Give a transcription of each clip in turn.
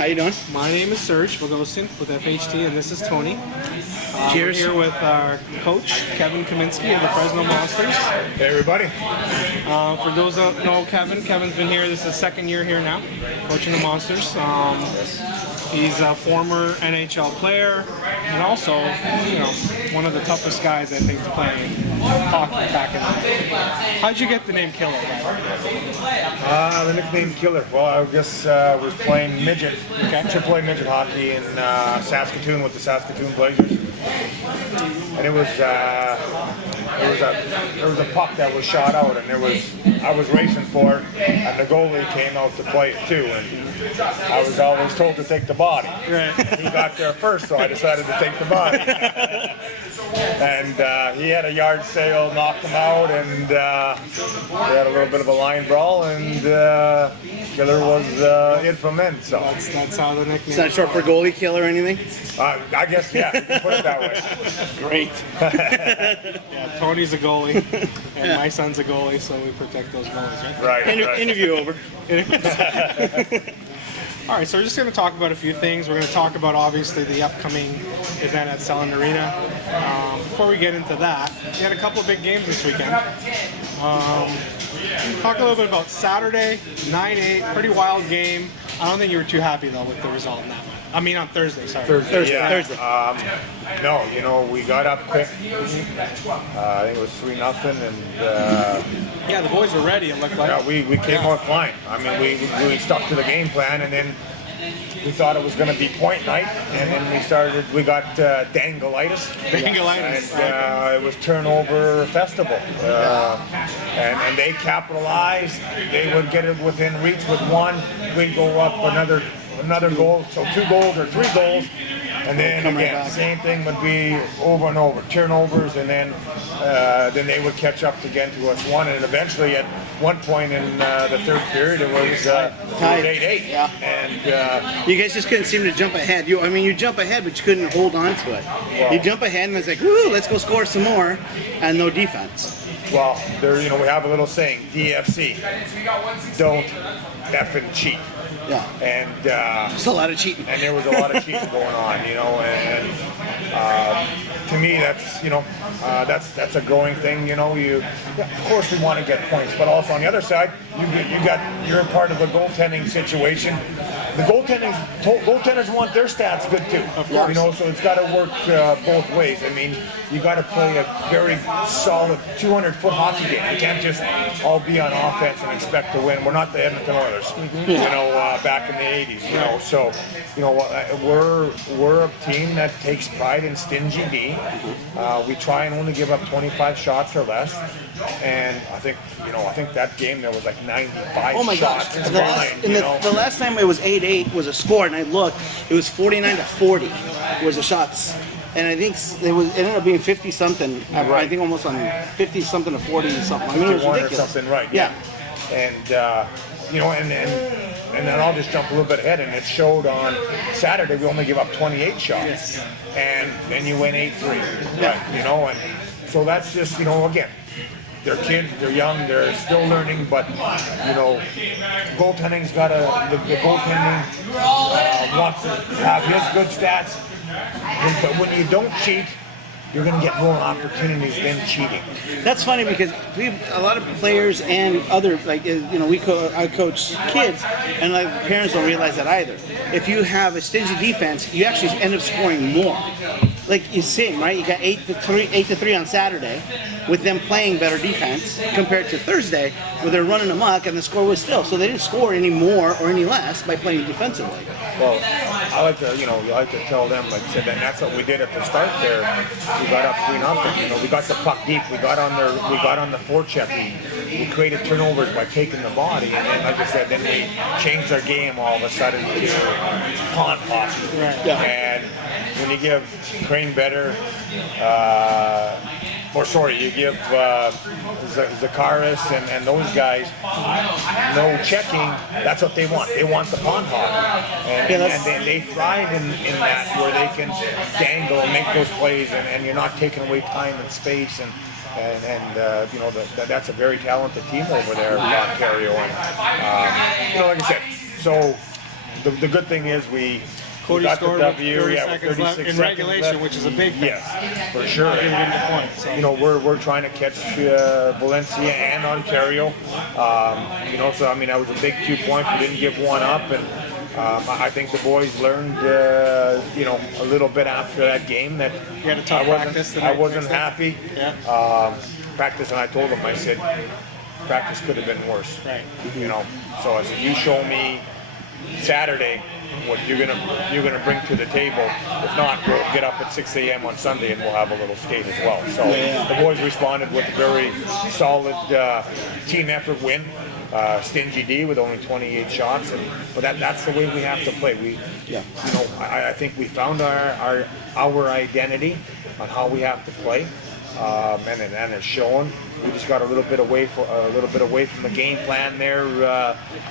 How you doing? My name is Serge Bogosian with FHT, and this is Tony. Cheers. We're here with our coach, Kevin Kaminski of the Fresno Monsters. Hey, everybody. For those that don't know Kevin's been here. This is his second year here now, coaching the Monsters. He's a former NHL player, and also, one of the toughest guys I think to play hockey back in the day. How'd you get the name Killer? The nickname Killer. Well, I guess was playing midget, AAA midget hockey in Saskatoon with the Saskatoon Blazers, and there was a puck that was shot out, and I was racing for it, and the goalie came out to play it too, and I was always told to take the body. Right. He got there first, so I decided to take the body. And he had a yard sale, knocked him out, and we had a little bit of a line brawl, and Killer was it from then. So That's how the nickname. Is that short for goalie killer or anything? I guess, yeah, you can put it that way. Great. Yeah, Tony's a goalie, and my son's a goalie, so we protect those goalies, right? Right. Interview over. All right, so we're just going to talk about a few things. We're going to talk about, obviously, the upcoming event at Selland Arena. Before we get into that, we had a couple of big games this weekend. Talk a little bit about Saturday, 9-8, pretty wild game. I don't think you were too happy, though, with the result in that one. I mean, on Thursday, sorry. Thursday. No, we got up quick. I think it was 3-0, and Yeah, the boys were ready, it looked like. yeah, we came out flying. I mean, we stuck to the game plan, and then we thought it was going to be point night, and then we got dangleitis. Dangleitis. And it was turnover festival. And they capitalized. They would get it within reach with one. We'd go up another goal, so 2 goals or 3 goals. And then again, same thing would be over and over, turnovers, and then they would catch up again to us one, and eventually at one point in the third period it was 8-8. Yeah. And You guys just couldn't seem to jump ahead. You jump ahead, but you couldn't hold on to it. Well, you jump ahead, and it's like, woo, let's go score some more, and no defense. well, there, we have a little saying, DFC, don't effing cheat. Yeah. And There's a lot of cheating. and there was a lot of cheating going on, and to me that's a growing thing. Of course we want to get points, but also on the other side you're a part of a goaltending situation. The goaltenders want their stats good too. So it's got to work both ways. I mean, you got to play a very solid 200-foot hockey game. You can't just all be on offense and expect to win. We're not the Edmonton Oilers, back in the 80s. So we're a team that takes pride in stingy D. We try and only give up 25 shots or less. And I think that game there was like 95 Oh my gosh! shots The last time it was 8-8 was a score, and I looked, it was 49-40 was the shots, and I think it ended up being 50 something. Right. I think almost on 50 something to 40 something. I mean, it was ridiculous. Or something, right? Yeah. And and then I'll just jump a little bit ahead, and it showed on Saturday we only give up 28 shots, and then you win 8-3, right? And so that's just again. They're kids, they're young, they're still learning, but goaltending's got the goaltending wants to have his good stats, but when you don't cheat, you're going to get more opportunities than cheating. That's funny because a lot of players and other I coach kids, and parents don't realize that either. If you have a stingy defense, you actually end up scoring more. Like you see, right? You got 8-3 on Saturday, with them playing better defense compared to Thursday, where they're running amok and the score was still. So they didn't score any more or any less by playing defensively. Well, I like to tell them, like I said, and that's what we did at the start there. We got up 3-0. We got the puck deep. We got on the forecheck. We created turnovers by taking the body, and then, like I said, then we changed our game all of a sudden to pond hockey. Right. Yeah. And when you give Crane better, you give Zakaris and those guys no checking. That's what they want. They want the pond hockey, and they thrive in that, where they can dangle and make those plays, and you're not taking away time and space, and that's a very talented team over there in Ontario, and like I said, so the good thing is we Cody got the scored with W, 30 with seconds left 36 in seconds regulation, left. which is a big thing. Yes, for sure. Getting into points. So. You know, we're trying to catch Valencia and Ontario. You know, so I mean, that was a big 2 points. We didn't give one up, and I think the boys learned, you know, a little bit after that game that You had a tough practice the I night wasn't next day. happy. Yeah. Practice, and I told them, I said, practice could have been worse. Right. You know, so I said, you show me Saturday what you're gonna bring to the table. If not, we'll get up at 6 a.m. on Sunday and we'll have a little skate as well. So the boys responded with a very solid team effort win. Stingy D with only 28 shots, but that's the way we have to play. You know, I think we found our identity on how we have to play, and it's shown. We just got a little bit away from the game plan there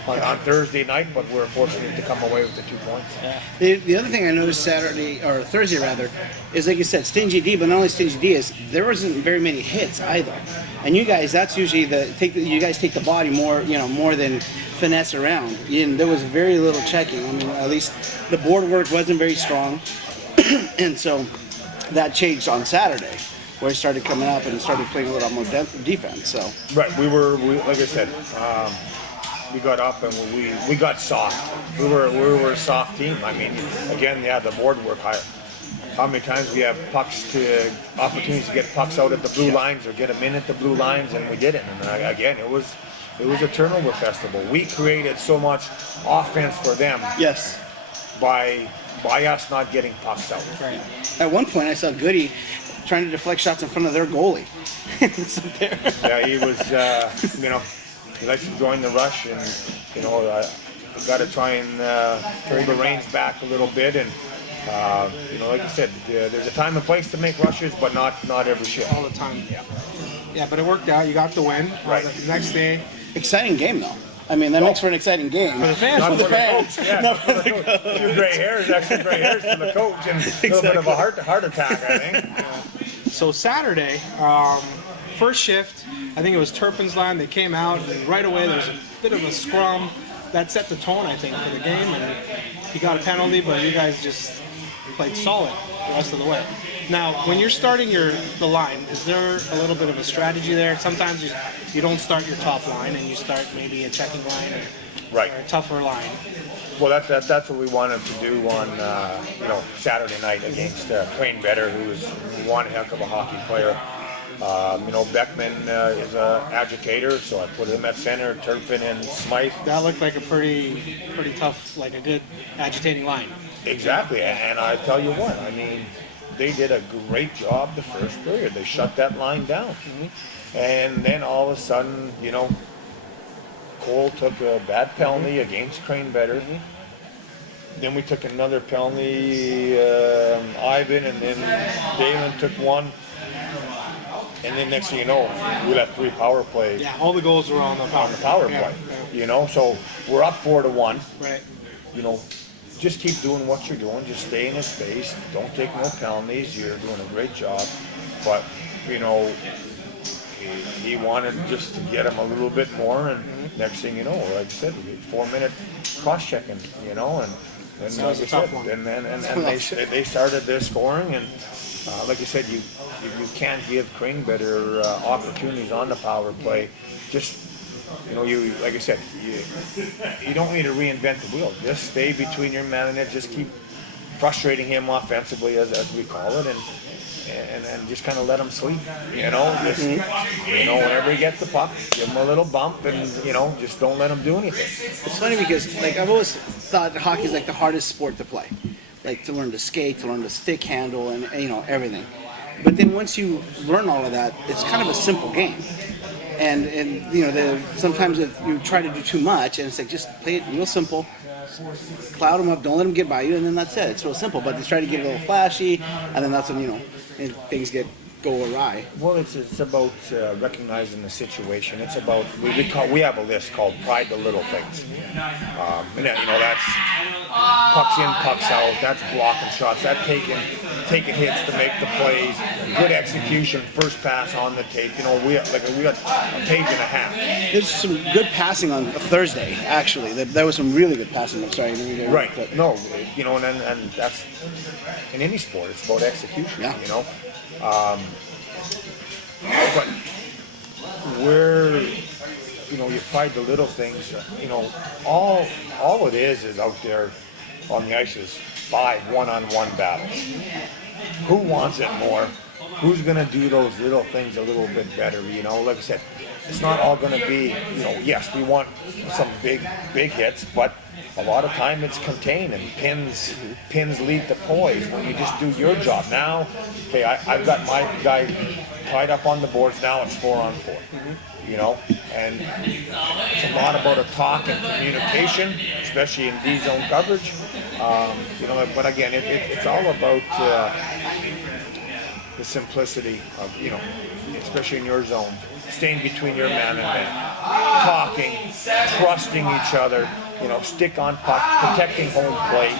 on Thursday night, but we're fortunate to come away with the 2 points. The other thing I noticed Saturday or Thursday rather is, like you said, Stingy D, but not only Stingy D, is there wasn't very many hits either. And you guys, that's usually you guys take the body more, you know, more than finesse around. And there was very little checking. I mean, at least the board work wasn't very strong, and so that changed on Saturday, where it started coming up and started playing a little more defense. So Right, we like I said, we got up and we got soft. We were a soft team. I mean, again, the board work higher. How many times we have opportunities to get pucks out at the blue lines or get them in at the blue lines, and we did it. And again, it was a turnover festival. We created so much offense for them. yes, By us not getting pucks out. Right. at one point I saw Goody trying to deflect shots in front of their goalie. So there. Yeah, he was, you know, he likes to join the rush, and you know, I got to try and hold the reins back a little bit, and you know, like I said, there's a time and place to make rushes, but not every shift. All the time. Yeah, but it worked out. You got the win. Right. The next day, Exciting game though. I mean, that makes for an exciting game. for the fans. Not the for fans. coach, yeah, not for the coach. A few gray hairs, extra gray hairs from the coach, and a little bit of a heart attack, I think. So Saturday, first shift, I think it was Turpin's line. They came out, and right away there was a bit of a scrum that set the tone, I think, for the game. And he got a penalty, but you guys just played solid the rest of the way. Now, when you're starting the line, is there a little bit of a strategy there? Sometimes you don't start your top line, and you start maybe a checking line or a tougher line. Well, that's what we wanted to do on you know, Saturday night against Crane Better, who's one heck of a hockey player. You know, Beckman is an agitator, so I put him at center. Turpin and Smythe. That looked like a pretty tough, like a good agitating line. Exactly, and I tell you what, I mean, they did a great job the first period. They shut that line down, and then all of a sudden, you know, Cole took a bad penalty against Crane Better. Then we took another penalty, Ivan, and then Dalen took one. And then next thing you know, we let 3 power plays Yeah, all the goals were on the power, play. Yeah. You know, so we're up 4-1. Right. You know, just keep doing what you're doing. Just stay in his space. Don't take no penalties. You're doing a great job. But, you know, he wanted just to get him a little bit more. And next thing you know, like I said, we get 4-minute cross-checking, you know. And That was a tough one. and they started their scoring. And like I said, you can't give Crane Better opportunities on the power play. Just, you know, like I said, you don't need to reinvent the wheel. Just stay between your man and net. Just keep frustrating him offensively, as we call it, and just kind of let him sleep. You know, just you know, whenever he gets the puck, give him a little bump, and you know, just don't let him do anything. It's funny because, like, I've always thought hockey is like the hardest sport to play, like to learn to skate, to learn to stick handle, and you know, everything. But then once you learn all of that, it's kind of a simple game. And you know, sometimes if you try to do too much, and it's like, just play it real simple, cloud them up, don't let them get by you, and then that's it. It's real simple. But they try to get a little flashy, and then that's when, you know, things get go awry. Well, it's about recognizing the situation. It's about we have a list called Pride the Little Things, and that, that's pucks in, pucks out. That's blocking shots. That's taking hits to make the plays. Good execution, first pass on the tape. We got a page and a half. There's some good passing on Thursday. Actually, there was some really good passing. I'm sorry. Right. No, and that's in any sport. It's about execution. Yeah. But where you fight the little things. All it is out there on the ice is 5 one-on-one battles. Who wants it more? Who's going to do those little things a little bit better? Like I said, it's not all going to be. Yes, we want some big hits, but a lot of time it's contained and pins lead to poise when you just do your job. Now, okay, I've got my guy tied up on the boards. Now it's 4-on-4. And it's a lot about a talk and communication, especially in D-zone coverage. But again, it's all about the simplicity of, especially in your zone, staying between your man and man, talking, trusting each other, stick on puck, protecting home plate,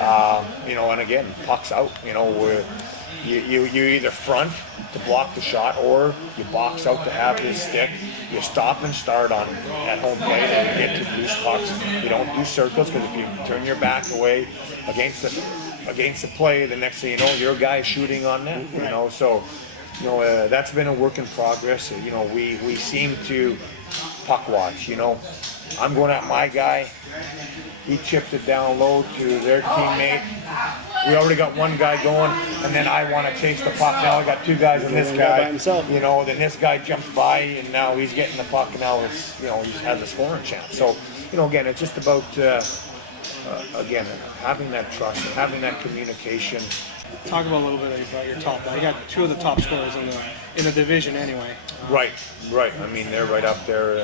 and again, pucks out, where you either front to block the shot or you box out to have his stick. You stop and start at home plate and you get to loose pucks. You don't do circles, because if you turn your back away against the play, the next thing you know, your guy is shooting on net. So that's been a work in progress. We seem to puck watch. I'm going at my guy. He chips it down low to their teammate. We already got one guy going, and then I want to chase the puck. Now I got two guys and this guy. By himself. Then this guy jumps by, and now he's getting the puck, and now it's, he has a scoring chance. So, again, it's just about, having that trust, having that communication. Talk about a little bit about your top. You got two of the top scorers in the division anyway. Right. I mean, they're right up there.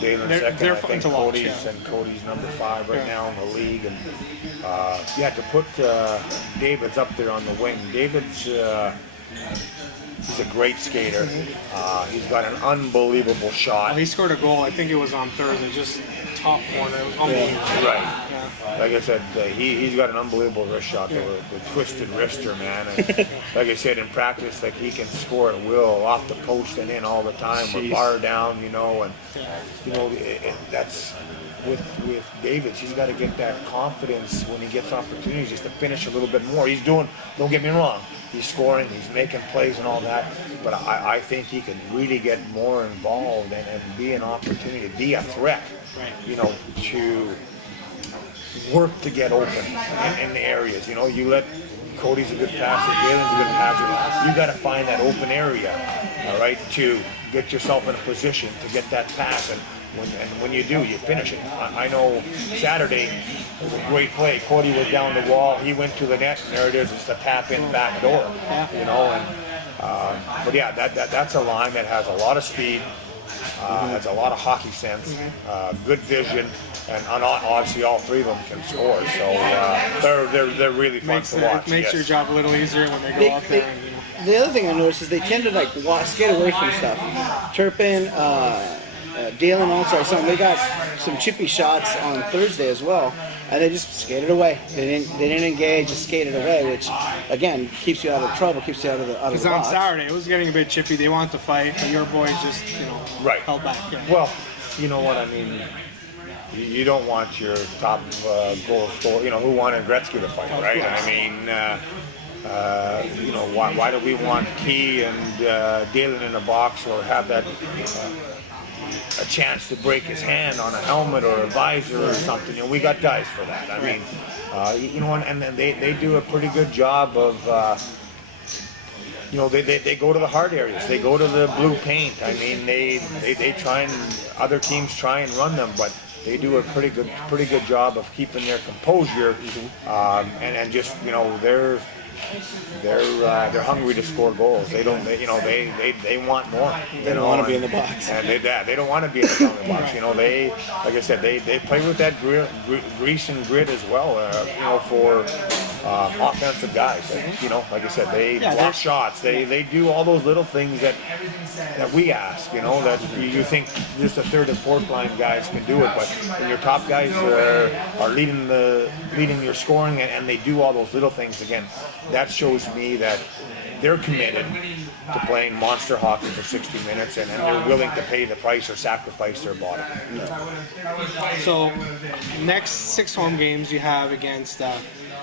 Dalen's second. They're I think fun to watch, Cody's number 5 right now in the league. And to put David's up there on the wing. David's he's a great skater. He's got an unbelievable shot. Well, he scored a goal. I think it was on Thursday. Just top corner. It was unbelievable. Right. Yeah. Like I said, he's got an unbelievable wrist shot, the twisted wrister, man. And like I said, in practice, he can score at will off the post and in all the time, with bar down, and that's with David. He's got to get that confidence when he gets opportunities just to finish a little bit more. He's doing. Don't get me wrong. He's scoring, he's making plays and all that, but I think he can really get more involved and be an opportunity, be a threat, to work to get open in the areas. You let Cody's a good passer, Galen's a good passer. You got to find that open area, all right, to get yourself in a position to get that pass. And when you do, you finish it. I know Saturday it was a great play. Cody was down the wall. He went to the net, and there it is. It's the tap in back door. But yeah, that's a line that has a lot of speed, has a lot of hockey sense, good vision, and obviously all three of them can score. So they're really fun to watch. It makes your job a little easier when they go out there. The other thing I noticed is they tend to skate away from stuff. Turpin, Dalen also, I saw them, they got some chippy shots on Thursday as well, and they just skated away. They didn't engage, just skated away, which again keeps you out of trouble, keeps you out of the box. Because on Saturday it was getting a bit chippy. They wanted to fight, but your boys just held back. Yeah. Well, you know what I mean. You don't want your top goal scorer. Who wanted Gretzky to fight, right? I mean. Why do we want Key and Dalen in the box, or have that a chance to break his hand on a helmet or a visor or something? We got guys for that. I mean, and then they do a pretty good job of, they go to the hard areas. They go to the blue paint. I mean, they try and, other teams try and run them, but they do a pretty good job of keeping their composure, and just, they're hungry to score goals. They don't, they want more. They don't want to be in the box. And they don't want to be in the box. They, like I said, they play with that grease and grit as well. For offensive guys. Like I said, they block shots. They do all those little things that we ask. That you think just the third and fourth line guys can do it, but when your top guys are leading your scoring and they do all those little things again, that shows me that they're committed to playing monster hockey for 60 minutes and they're willing to pay the price or sacrifice their body. So, next 6 home games you have against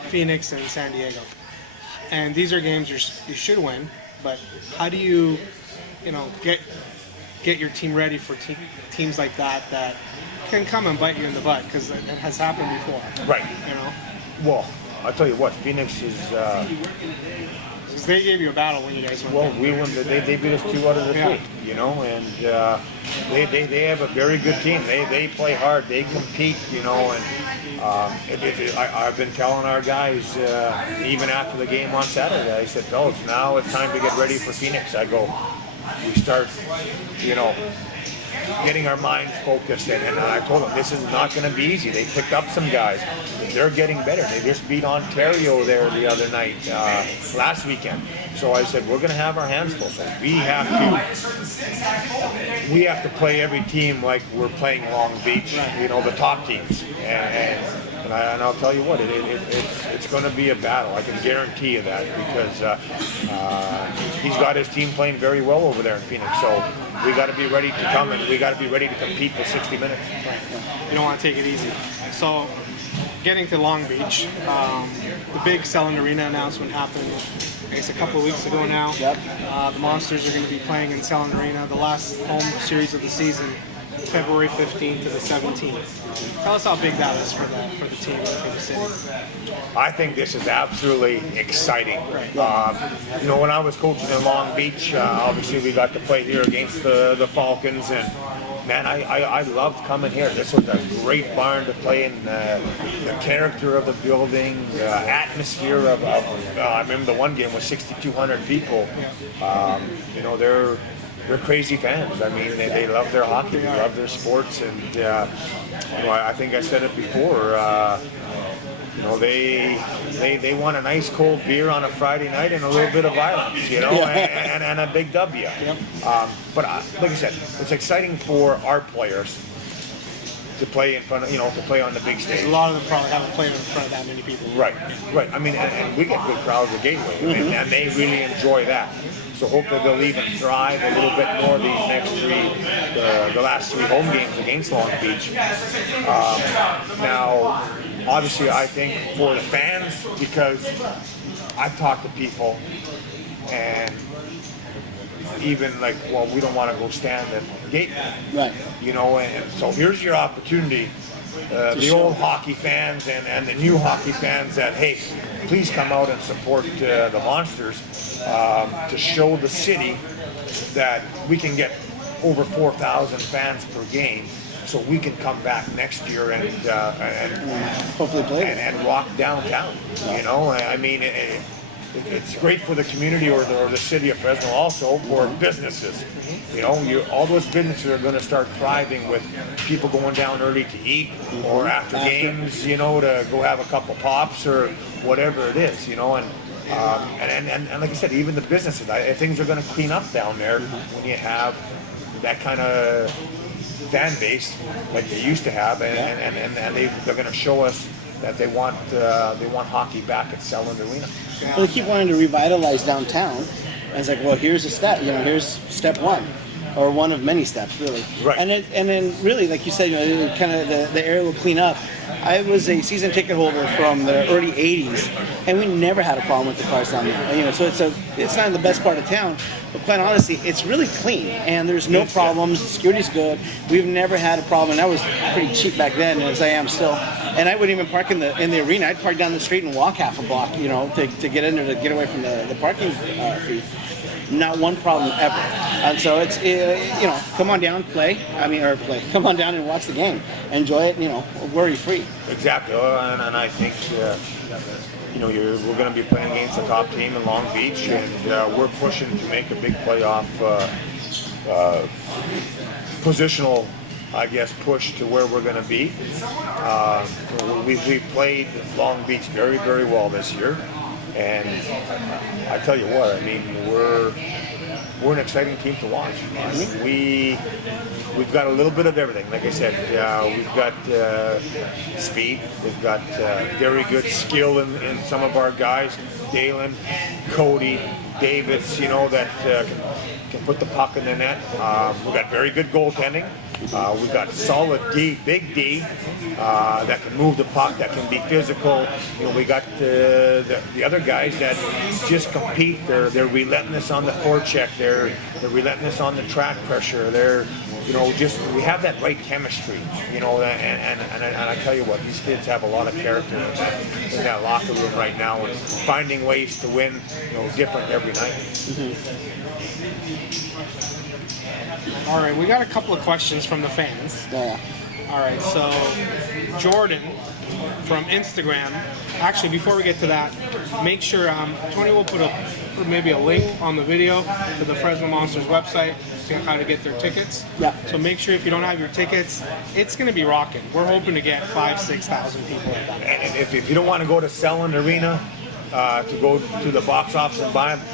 Phoenix and San Diego. And these are games you should win, but how do you get your team ready for teams like that can come and bite you in the butt, because it has happened before. Right. Well, I'll tell you what, Phoenix is... Because they gave you a battle when you guys went. Well, we won. They beat us 2 out of the 3. And they have a very good team. They play hard. They compete. I've been telling our guys even after the game on Saturday. I said, fellas, now it's time to get ready for Phoenix. I go, we start, getting our minds focused, and I told them this is not going to be easy. They picked up some guys. They're getting better. They just beat Ontario there the other night, last weekend. So I said, we're going to have our hands full. So we have to play every team like we're playing Long Beach, the top teams. And I'll tell you what, it's going to be a battle. I can guarantee you that, because he's got his team playing very well over there in Phoenix. So we got to be ready to come, and we got to be ready to compete for 60 minutes. You don't want to take it easy. So, getting to Long Beach, the big Selland Arena announcement happened, I guess, a couple of weeks ago now. Yep. The Monsters are going to be playing in Selland Arena, the last home series of the season, February 15th to the 17th. Tell us how big that is for the team and for the city. I think this is absolutely exciting. When I was coaching in Long Beach, obviously we got to play here against the Falcons, and man, I loved coming here. This was a great barn to play in. The character of the building, the atmosphere of I remember the one game was 6,200 people. They're crazy fans. I mean, they love their hockey, they love their sports, and I think I said it before. They want a nice cold beer on a Friday night and a little bit of violence, and a big W. Yep. But like I said, it's exciting for our players to play in front of, to play on the big stage. A lot of them probably haven't played in front of that many people. Right. I mean, and we get good crowds at Gateway, and they really enjoy that. So hopefully they'll even thrive a little bit more these next the last 3 home games against Long Beach. Now, obviously, I think for the fans, because I've talked to people, and even we don't want to go stand at the gate. Right. And so here's your opportunity. The old hockey fans and the new hockey fans that, hey, please come out and support the Monsters to show the city that we can get over 4,000 fans per game, so we can come back next year and hopefully play and rock downtown. I mean, it's great for the community or the city of Fresno, also for businesses. All those businesses are going to start thriving with people going down early to eat or after games, to go have a couple pops or whatever it is, and like I said, even the businesses, things are going to clean up down there when you have that kind of fan base like they used to have, and they're going to show us that they want hockey back at Selland Arena. Well, they keep wanting to revitalize downtown. And it's like, well, here's a step. Here's step 1, or one of many steps, really. Right. And then really, like you said, kind of the area will clean up. I was a season ticket holder from the early '80s, and we never had a problem with the cars down there. So it's not in the best part of town, but quite honestly, it's really clean, and there's no problems. The security's good. We've never had a problem. And I was pretty cheap back then, as I am still. And I wouldn't even park in the arena. I'd park down the street and walk half a block, to get in there to get away from the parking fee. not one problem ever. And so it's come on down, play. Come on down and watch the game, enjoy it. Worry free. Exactly, and I think we're going to be playing against a top team in Long Beach, and we're pushing to make a big playoff positional, I guess, push to where we're going to be. We played Long Beach very, very well this year, and I tell you what, I mean, we're an exciting team to watch. We've got a little bit of everything. Like I said, we've got speed. We've got very good skill in some of our guys. Dalen, Cody, Davis, that can put the puck in the net. We've got very good goaltending. We've got solid D, big D, that can move the puck, that can be physical. We got the other guys that just compete. They're relentless on the forecheck. They're relentless on the track pressure. We have that right chemistry. And I tell you what, these kids have a lot of character in that locker room right now, and finding ways to win, different every night. All right, we got a couple of questions from the fans. Yeah. All right, so Jordan from Instagram. Actually, before we get to that, make sure Tony will put maybe a link on the video to the Fresno Monsters website to how to get their tickets. Yeah. So make sure if you don't have your tickets, it's going to be rocking. We're hoping to get 5,000-6,000 people at that. And if you don't want to go to Selland Arena to go to the box office and buy them,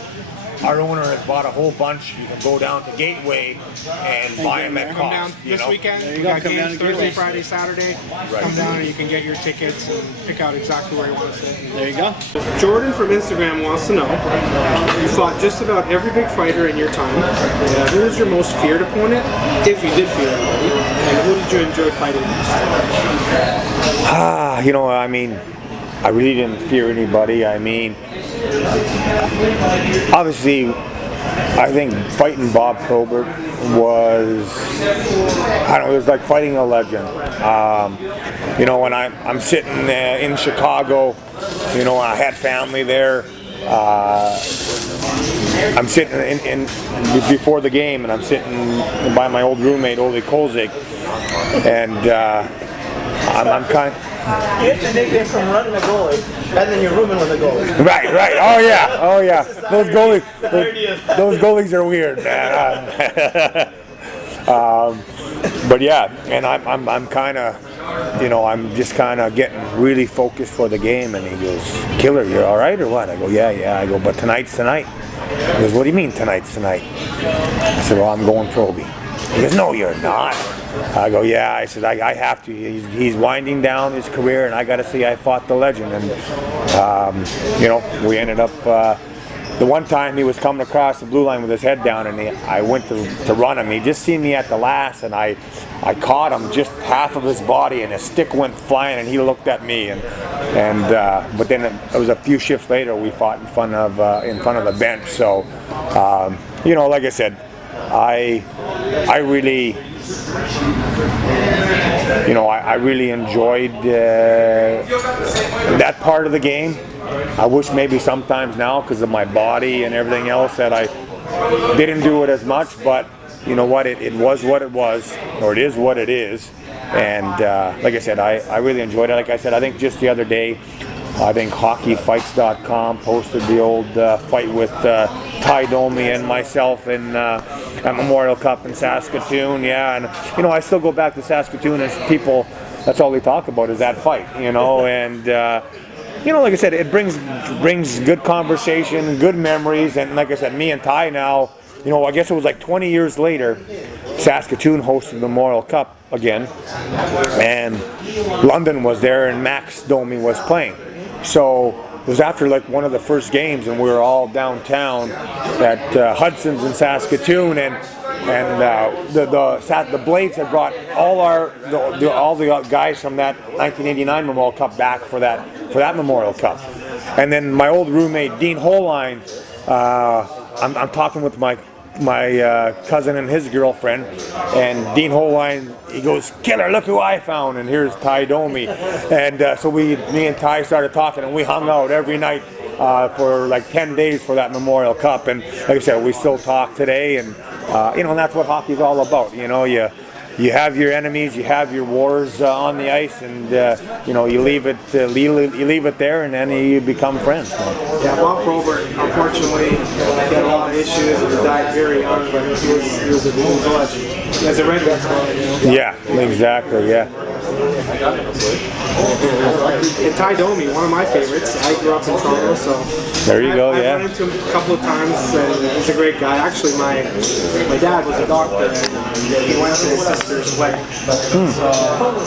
our owner has bought a whole bunch. You can go down to Gateway and buy them at Come down cost. this weekend. There you We go. got Come down games to Thursday, Gateway. Friday, Saturday. Right. Come down and you can get your tickets and pick out exactly where you want to sit. There you go. Jordan from Instagram wants to know, you fought just about every big fighter in your time. Who was your most feared opponent, if you did fear anybody, and who did you enjoy fighting most? I mean, I really didn't fear anybody. I mean, obviously, I think fighting Bob Probert was, it was like fighting a legend. When I'm sitting in Chicago, I had family there. I'm sitting in before the game, and I'm sitting by my old roommate, Ole Kolzig, and I'm kind of... You get your nickname from running a goalie, and then you're rooming with a goalie. Right. Oh yeah. Those goalies are weird, man. But yeah, and I'm kind of, I'm just kind of getting really focused for the game. And he goes, "Killer, you're all right or what?" I go, "Yeah." I go, "But tonight's tonight." He goes, "What do you mean tonight's tonight?" I said, "Well, I'm going Proby." He goes, "No, you're not." I go, "Yeah." I said, I have to. He's winding down his career, and I got to see I fought the legend. And, we ended up, the one time he was coming across the blue line with his head down, and I went to run him. He just seen me at the last, and I caught him just half of his body, and his stick went flying, and he looked at me. But then it was a few shifts later, we fought in front of the bench. So, like I said, I really, I really enjoyed that part of the game. I wish maybe sometimes now, because of my body and everything else, that I didn't do it as much. But you know what? It was what it was, or it is what it is. And like I said, I really enjoyed it. Like I said, I think just the other day, I think hockeyfights.com posted the old fight with Ty Domi and myself in at Memorial Cup in Saskatoon. Yeah, and I still go back to Saskatoon, and people, that's all they talk about is that fight. And like I said, it brings good conversation, good memories. And like I said, me and Ty now, I guess it was like 20 years later, Saskatoon hosted the Memorial Cup again, and London was there, and Max Domi was playing. So it was after like one of the first games, and we were all downtown at Hudson's in Saskatoon, and the Blades had brought all the guys from that 1989 Memorial Cup back for that Memorial Cup. And then my old roommate Dean Holine, I'm talking with my cousin and his girlfriend, and Dean Holine, he goes, "Killer, look who I found," and here's Ty Domi. And so me and Ty started talking, and we hung out every night for like 10 days for that Memorial Cup. And like I said, we still talk today, and and that's what hockey's all about. You have your enemies, you have your wars on the ice, and you leave it there, and then you become friends. Yeah, Bob Probert, unfortunately, he had a lot of issues and he died very young, but he was a legend. As a Red Wings fan, Yeah, exactly. Yeah. And Ty Domi, one of my favorites. I grew up in Toronto, so There you go. I've run into him a couple of times, and he's a great guy. Actually, my dad was a doctor, and he went to his sister's wedding, so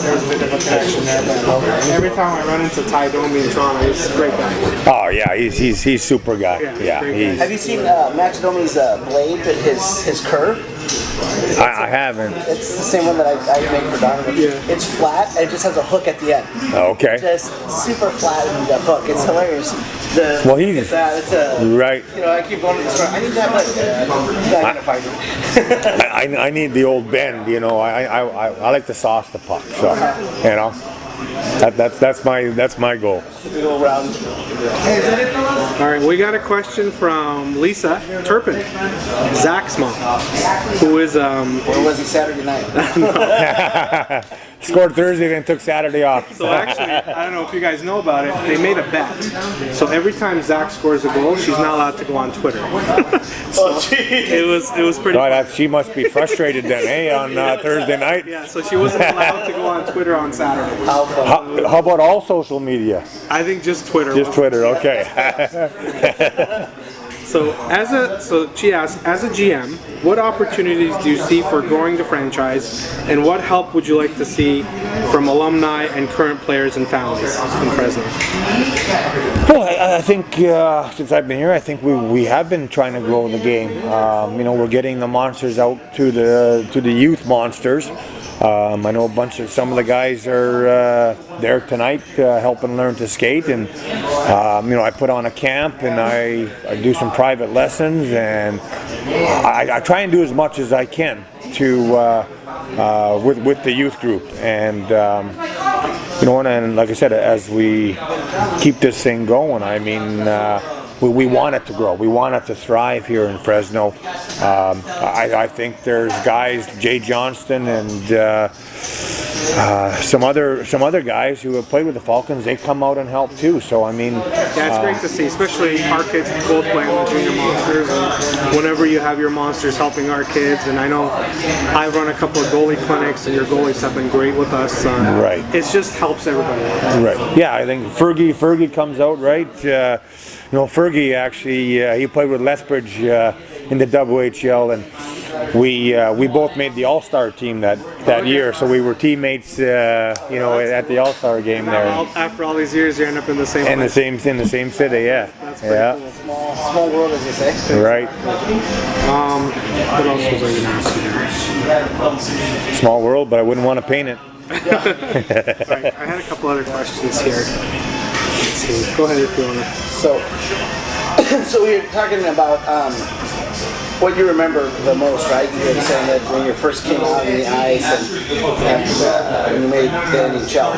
there's a bit of a connection there. But every time I run into Ty Domi in Toronto, he's a great guy. Oh yeah, he's super guy. Yeah, he's. Have you seen Max Domi's blade, his curve? I haven't. It's the same one that I make for Donovan. Yeah. It's flat and it just has a hook at the end. Okay. Just super flat and the hook. It's hilarious. Well, he's right. I keep going to the store. I need that blade. I'm not gonna find it. I need the old bend. I like to sauce the puck. So that's my goal. Go around. All right, we got a question from Lisa Turpin, Zach's mom, who is Or was it Saturday night? Scored Thursday, then took Saturday off. So actually, I don't know if you guys know about it, they made a bet. So every time Zach scores a goal, she's not allowed to go on Twitter. So it was pretty God, she must be frustrated then, on Thursday night. Yeah, so she wasn't allowed to go on Twitter on Saturday. How about all social media? I think just Twitter. Just Twitter, okay. So she asks, as a GM, what opportunities do you see for growing the franchise, and what help would you like to see from alumni and current players and families in Fresno? Well, I think since I've been here, I think we have been trying to grow the game. We're getting the monsters out to the youth monsters. I know some of the guys are there tonight helping learn to skate, and I put on a camp and I do some private lessons, and I try and do as much as I can to with the youth group, and and like I said, as we keep this thing going, I mean. We want it to grow. We want it to thrive here in Fresno. I think there's guys, Jay Johnston and some other guys who have played with the Falcons. They come out and help too. So I mean, yeah, it's great to see, especially our kids both playing with junior monsters. And whenever you have your monsters helping our kids, and I know I've run a couple of goalie clinics, and your goalies have been great with us. Right. It just helps everybody. Right. Yeah, I think Fergie comes out right. Fergie actually he played with Lethbridge in the WHL, and we both made the All-Star team that year. So we were teammates, at the All-Star game there. After all these years, you end up in the same place. In the same city, yeah. That's pretty cool. Small world, as they say. Right. What else was I going to ask you? Small world, but I wouldn't want to paint it. Right. I had a couple other questions here. Let's see. Go ahead if you want to. So we were talking about what you remember the most, right? You were saying that when you first came out on the ice and when you made the NHL.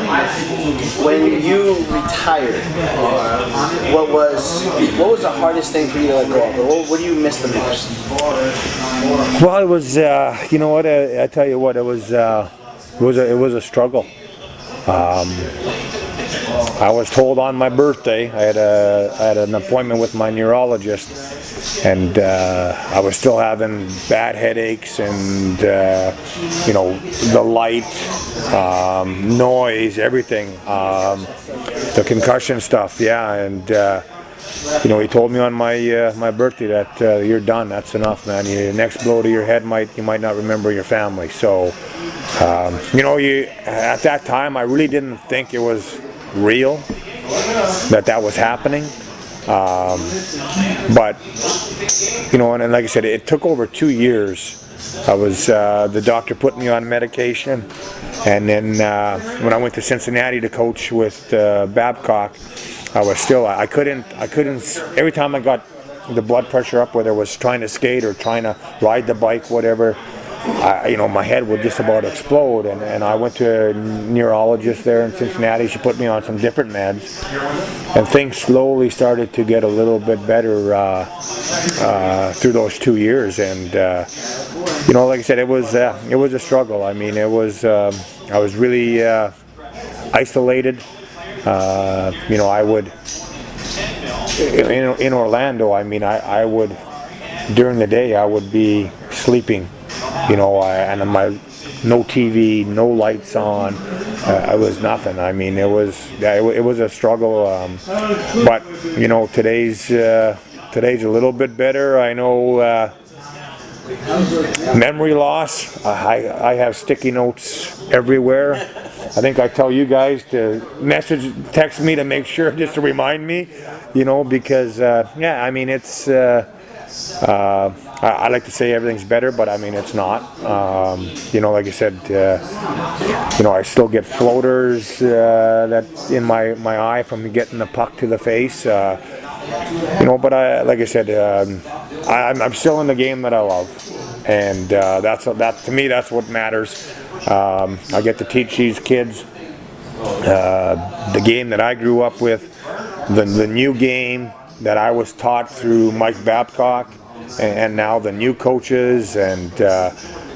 When you retired, what was the hardest thing for you to let go of? Or what do you miss the most? Well, it was. You know what? I tell you what. It was a struggle. I was told on my birthday, I had an appointment with my neurologist, and I was still having bad headaches and the light, noise, everything, the concussion stuff, yeah, and he told me on my birthday that you're done. That's enough, man. Your next blow to your head you might not remember your family. So, at that time, I really didn't think it was real that was happening. But and like I said, it took over 2 years. I was the doctor put me on medication, and then when I went to Cincinnati to coach with Babcock, I couldn't. Every time I got the blood pressure up, whether it was trying to skate or trying to ride the bike, whatever, my head would just about explode, and I went to a neurologist there in Cincinnati. She put me on some different meds, and things slowly started to get a little bit better through those 2 years. And like I said, it was a struggle. I mean, I was really isolated. I would in Orlando. I mean, I would during the day I would be sleeping. And no TV, no lights on. I was nothing. I mean, it was a struggle. But today's a little bit better. I know memory loss. I have sticky notes everywhere. I think I tell you guys to text me to make sure, just to remind me. Because I mean, it's. I like to say everything's better, but I mean it's not. Like I said, I still get floaters that in my eye from getting the puck to the face. But like I said, I'm still in the game that I love, and that to me that's what matters. I get to teach these kids the game that I grew up with, the new game that I was taught through Mike Babcock, and now the new coaches, and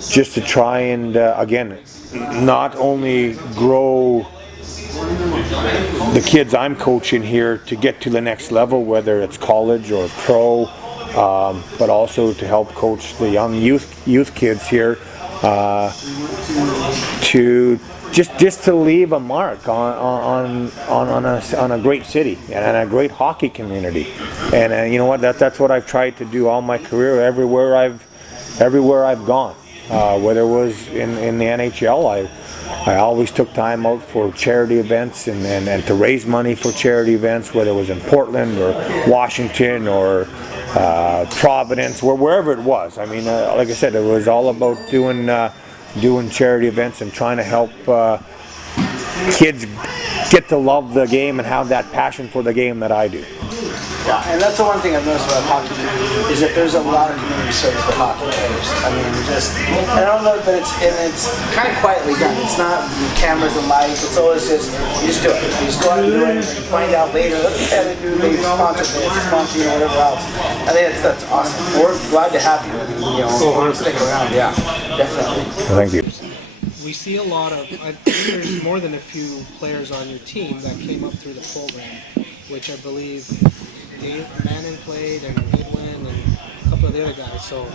just to try and again, not only grow the kids I'm coaching here to get to the next level, whether it's college or pro, but also to help coach the young youth kids here to just to leave a mark on a great city and a great hockey community. And you know what? That's what I've tried to do all my career. Everywhere I've gone, whether it was in the NHL, I always took time out for charity events and to raise money for charity events, whether it was in Portland or Washington or Providence, wherever it was. I mean, like I said, it was all about doing charity events and trying to help kids get to love the game and have that passion for the game that I do. Yeah, and that's the one thing I've noticed about hockey is that there's a lot of community service for hockey players. I mean, I don't know, but it's kind of quietly done. It's not cameras and lights. It's always just, you just do it. You just go out and do it, and you find out later, look at that, they sponsor this, whatever else. I think that's awesome. We're glad to have you, stick around. Yeah, definitely. Thank you. We see a lot of, I think there's more than a few players on your team that came up through the program, which I believe Bannon played, and Edwin, and a couple of the other guys. So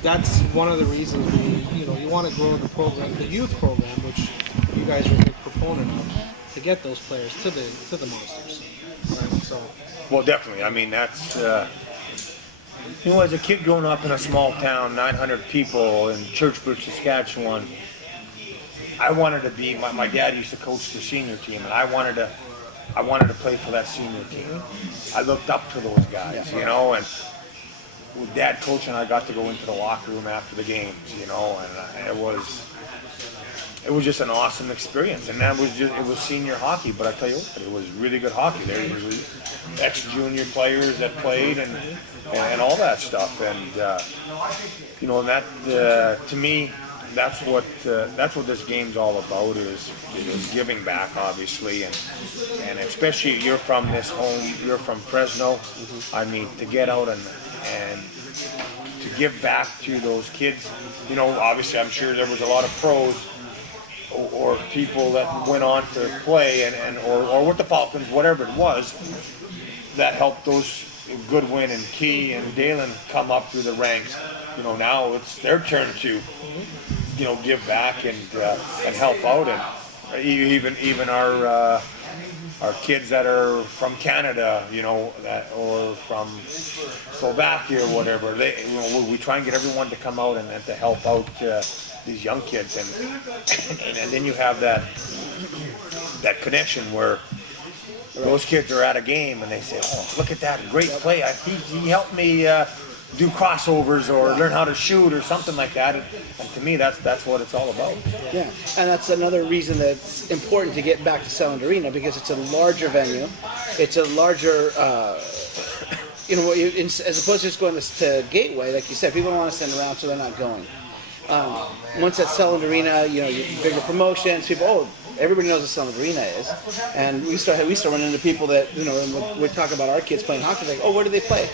that's one of the reasons you want to grow the program, the youth program, which you guys are a big proponent of, to get those players to the Monsters. Right? So. Well, definitely. I mean, that's as a kid growing up in a small town, 900 people in Churchbridge, Saskatchewan, I wanted to be. My dad used to coach the senior team, and I wanted to play for that senior team. I looked up to those guys, and with Dad coaching, I got to go into the locker room after the games, and it was just an awesome experience. And it was senior hockey, but I tell you what, it was really good hockey. There was ex-junior players that played and all that stuff, and that to me. That's what this game's all about is giving back, obviously, and especially you're from Fresno. Mm-hmm. I mean, to get out and to give back to those kids. Obviously, I'm sure there was a lot of pros or people that went on to play or with the Falcons, whatever it was, that helped those Goodwin and Key and Dalen come up through the ranks. Now it's their turn to. Give back and help out, and even our kids that are from Canada, or from Slovakia or whatever. We try and get everyone to come out and to help out these young kids, and then you have that connection where those kids are at a game and they say, "Oh, look at that great play! He helped me." Do crossovers or learn how to shoot or something like that, and to me that's what it's all about. Yeah, and that's another reason that it's important to get back to Sound Arena, because it's a larger venue, it's a larger, as opposed to just going to Gateway, like you said, people don't want to stand around, so they're not going. once at Selland Arena, you bigger promotions, people, everybody knows what Selland Arena is, and we start running into people that, and we talk about our kids playing hockey, like, where do they play?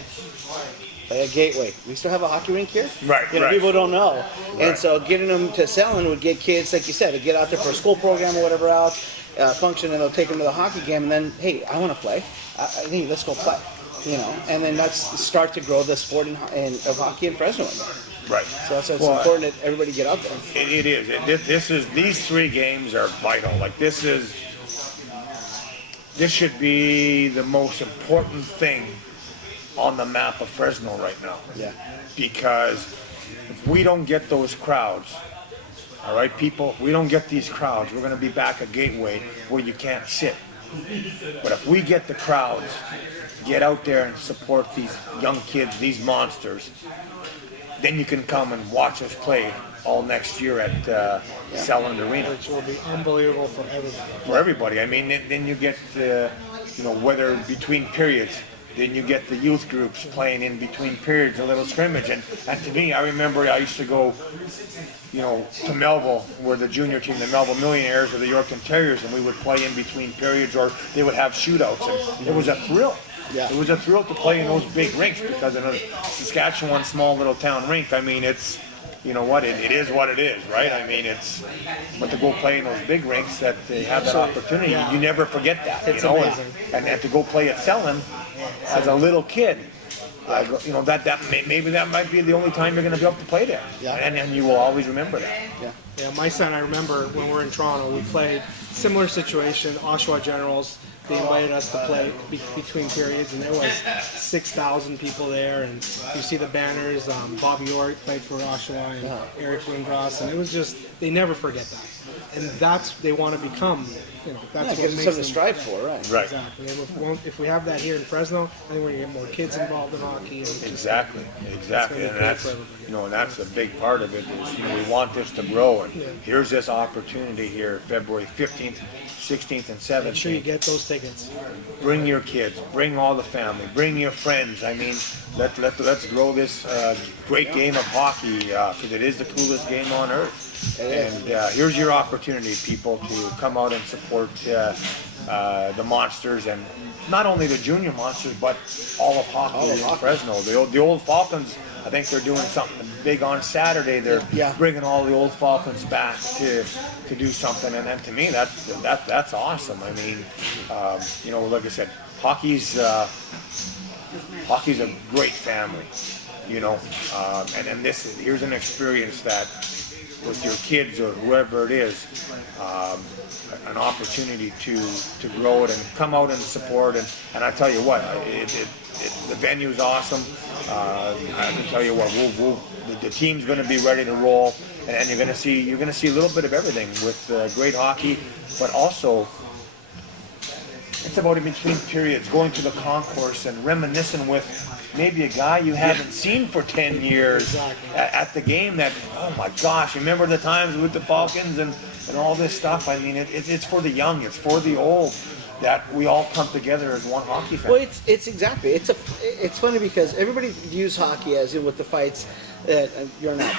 Play at Gateway. We still have a hockey rink here? Right, right. People don't know. Right. And so getting them to Selland would get kids, like you said, to get out there for a school program or whatever else, function, and they'll take them to the hockey game, and then, hey, I want to play. I think let's go play. And then that's start to grow the sport of hockey in Fresno again. Right. So that's important that everybody get out there. It is. These 3 games are vital. Like this should be the most important thing on the map of Fresno right now. Yeah. Because if we don't get those crowds, all right, people, we don't get these crowds, we're going to be back at Gateway where you can't sit. But if we get the crowds, get out there and support these young kids, these monsters, then you can come and watch us play all next year at Selland Arena. Which will be unbelievable for everybody. For everybody. I mean, then you get, whether between periods, then you get the youth groups playing in between periods, a little scrimmage. And to me, I remember I used to go, to Melville, where the junior team, the Melville Millionaires or the Yorkton Terriers, and we would play in between periods, or they would have shootouts. And it was a thrill. Yeah. It was a thrill to play in those big rinks, because in a Saskatchewan small little town rink, I mean, it's, it is what it is, right? I mean, but to go play in those big rinks, that they have that opportunity, you never forget that, It's amazing. And to go play at Selland as a little kid, maybe that might be the only time you're going to be able to play there. Yeah. And you will always remember that. Yeah, my son, I remember when we were in Toronto, we played similar situation, Oshawa Generals. They invited us to play between periods, and there was 6,000 people there, and you see the banners. Bobby York played for Oshawa, and Eric Windross, and it was just, they never forget that. And they want to become, that's what gives makes them something them. to strive for, right? Right. Exactly. And if we have that here in Fresno, I think we're going to get more kids involved in hockey. And Exactly. It's And gonna be great that's, for everybody. and that's a big part of it is, we want this to grow, and here's this opportunity here, February 15th, 16th, and 17th. Make sure you get those tickets. Bring your kids, bring all the family, bring your friends. I mean, let's grow this great game of hockey, because it is the coolest game on earth. And here's your opportunity, people, to come out and support the Monsters, and not only the junior Monsters, but all of hockey in Fresno. The old Falcons, I think they're doing something big on Saturday. They're bringing all the old Falcons back to do something, and then to me, that's awesome. I mean, like I said, hockey's a great family, and then here's an experience that, with your kids or whoever it is, an opportunity to grow it and come out and support it. And I tell you what, the venue's awesome. I can tell you what, the team's going to be ready to roll, and you're going to see a little bit of everything with great hockey, but also it's about in between periods, going to the concourse and reminiscing with maybe a guy you haven't seen for 10 years at the game that, oh my gosh, remember the times with the Falcons and all this stuff. I mean, it's for the young, it's for the old, that we all come together as one hockey fan. Well, it's exactly. It's funny because everybody views hockey as with the fights that you're not,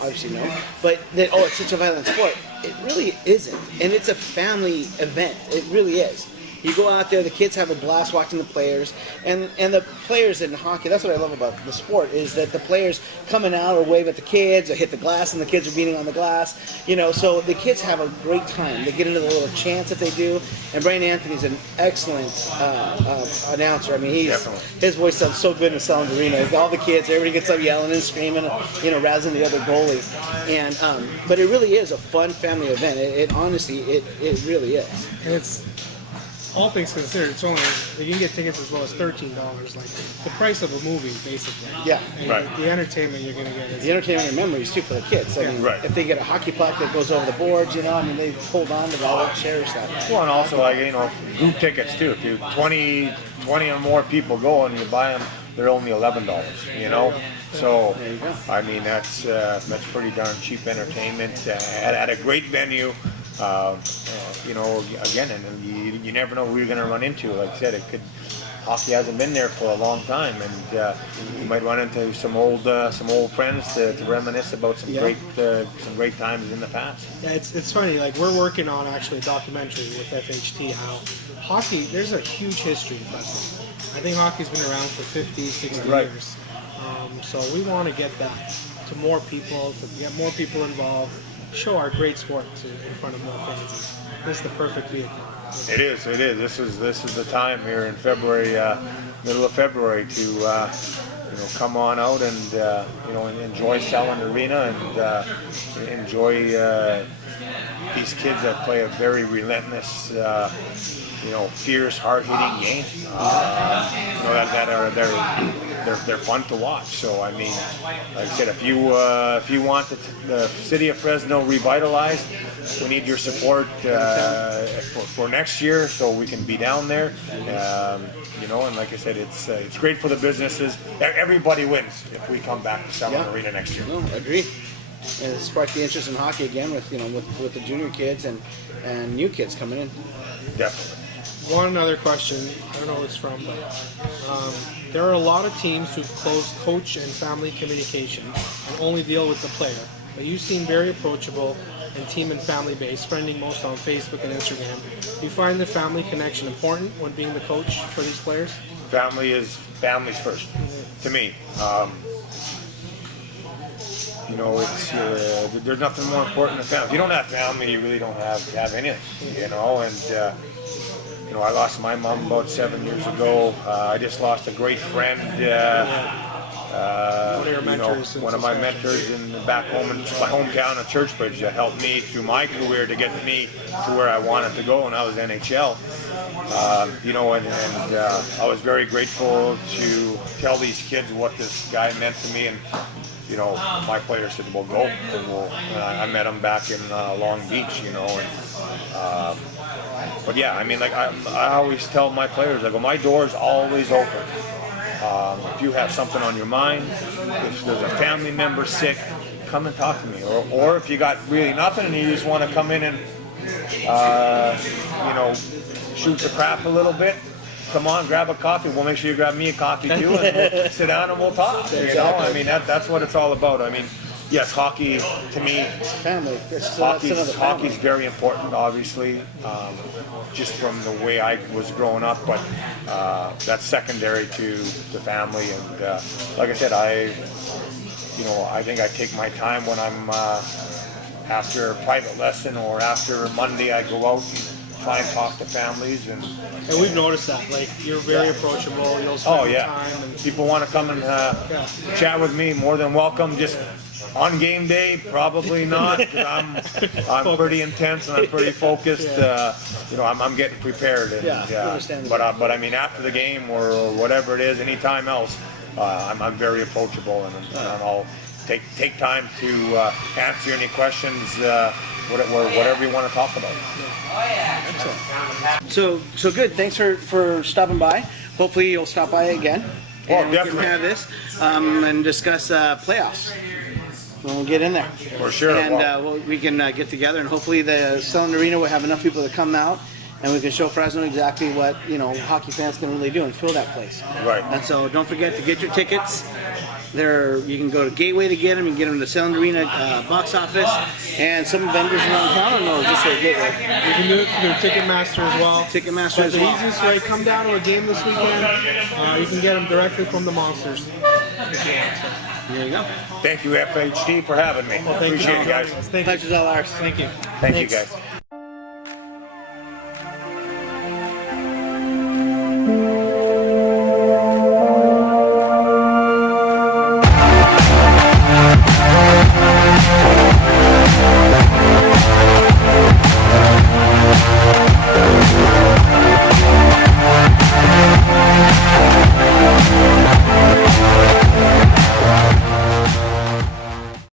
obviously no, but that, it's such a violent sport. It really isn't, and it's a family event. It really is. You go out there, the kids have a blast watching the players, and the players in hockey, that's what I love about the sport, is that the players coming out or wave at the kids or hit the glass and the kids are beating on the glass, so the kids have a great time. They get into the little chants that they do, and Brian Anthony's an excellent announcer. I mean, his voice sounds so good in the Selland Arena. All the kids, everybody gets up yelling and screaming, razzing the other goalie, and but it really is a fun family event. It honestly, it really is. And it's, all things considered, it's only, you can get tickets as low as $13, like the price of a movie, basically. Yeah. And Right. the entertainment you're going to get is The entertainment and memories too for the kids. I mean, Right. if they get a hockey puck that goes over the boards, they hold on to that, cherish that. Well, and also, group tickets too. If you 20 or more people go and you buy them, they're only $11. So, I mean, that's pretty darn cheap entertainment at a great venue. Again, and you never know who you're going to run into. Like I said, it could hockey hasn't been there for a long time, and you might run into some old friends to reminisce about some great times in the past. Yeah, it's funny. Like, we're working on actually a documentary with FHT. How hockey, there's a huge history in Fresno. I think hockey's been around for 50, 60 Right. years. So we want to get that to more people, to get more people involved, show our great sport in front of more fans. This is the perfect vehicle. It is. This is the time here in February, middle of February, to come on out and enjoy Selland Arena and enjoy these kids that play a very relentless, fierce, hard-hitting game. They're fun to watch. So I mean, like I said, if you want the city of Fresno revitalized, we need your support for next year, so we can be down there. And like I said, it's great for the businesses. Everybody wins if we come back to Selland Arena next year. No, I agree. And it sparked the interest in hockey again with the junior kids and new kids coming in. Definitely. One other question, I don't know who it's from, but there are a lot of teams who've closed coach and family communication and only deal with the player. But you seem very approachable and team and family based, friending most on Facebook and Instagram. Do you find the family connection important when being the coach for these players? Families first, to me. It's there's nothing more important than family. If you don't have family, you really don't have anything. I lost my mom about 7 years ago. I just lost a great friend. One of my mentors back home in my hometown of Churchbridge that helped me through my career to get me to where I wanted to go when I was NHL. I was very grateful to tell these kids what this guy meant to me, and my player said, "Well, go." And I met him back in Long Beach, but yeah, I mean, like I always tell my players, I go, my door is always open. If you have something on your mind, if there's a family member sick, come and talk to me. Or if you got really nothing and you just want to come in and, shoot the crap a little bit, come on, grab a coffee. We'll make sure you grab me a coffee too, and we'll sit down and we'll talk. I mean, that's what it's all about. I mean, yes, hockey to me, Family. hockey's very important, obviously, just from the way I was growing up. But that's secondary to the family. And like I said, I think I take my time when I'm after a private lesson or after Monday. I go out and try and talk to families, and we've noticed that. Like, you're very approachable. You'll spend time. And people want to come and chat with me. More than welcome. Just on game day, probably not. 'Cause I'm pretty intense and I'm pretty focused. I'm getting prepared. And, but I mean, after the game or whatever it is, anytime else, I'm very approachable, and I'll take time to answer any questions, whatever you want to talk about. So good. Thanks for stopping by. Hopefully you'll stop by again. And we can definitely. have this and discuss playoffs when we get in there. For sure. And we can get together, and hopefully the Selland Arena will have enough people to come out, and we can show Fresno exactly what hockey fans can really do and fill that place. Right. And so don't forget to get your tickets. You can go to Gateway to get them. You can get them to Selland Arena box office, and some vendors around town, or just at Gateway. you can do it through Ticketmaster as well. Ticketmaster But as the well. easiest way, come down to a game this weekend. You can get them directly from the Monsters. There you go. Thank you, FHT, for having me. Thank Appreciate you. it, guys. Thank you. Pleasure's all ours. Thank you. Thank you, Thanks. guys.